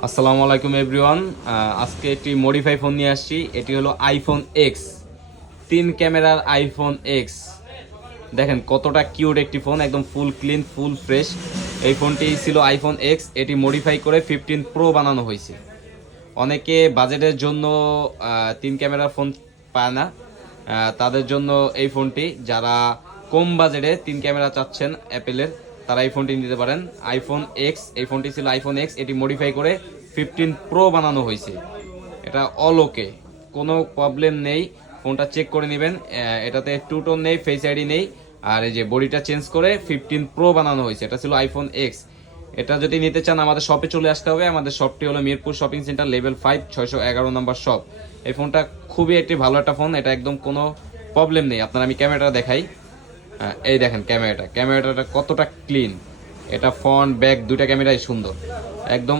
আসসালামু আলাইকুম এভরিওয়ান। আজকে একটি মডিফাই ফোন নিয়ে আসছি। এটি হলো আইফোন এক্স, 3 ক্যামেরার আইফোন এক্স। দেখেন কতটা কিউট একটি ফোন, একদম ফুল ক্লিন ফুল ফ্রেশ। এই ফোনটি ছিল আইফোন এক্স, এটি মডিফাই করে 15 প্রো বানানো হয়েছে। অনেকে বাজেটের জন্য 3 ক্যামেরার ফোন পায় না, তাদের জন্য এই ফোনটি, যারা কম বাজেটে 3 ক্যামেরা চাচ্ছেন অ্যাপেলের, তারা এই ফোনটি নিতে পারেন। আইফোন এক্স, এই ফোনটি ছিল আইফোন এক্স, এটি মডিফাই করে 15 প্রো বানানো হয়েছে। এটা অল ওকে, কোনো প্রবলেম নেই। ফোনটা চেক করে নেবেন, এটাতে টু টোন নেই, ফেস আইডি নেই। আর এই যে বডিটা চেঞ্জ করে 15 প্রো বানানো হয়েছে। এটা ছিল আইফোন এক্স। এটা যদি নিতে চান আমাদের শপে চলে আসতে হবে। আমাদের শপটি হলো মিরপুর শপিং সেন্টার, লেভেল 5, 611 নম্বর শপ। এই ফোনটা খুবই একটি ভালো একটা ফোন, এটা একদম কোনো প্রবলেম নেই। আপনার আমি ক্যামেরাটা দেখাই। এই দেখেন ক্যামেরাটা কতটা ক্লিন। এটা ফ্রন্ট ব্যাক দুইটা ক্যামেরাই সুন্দর, একদম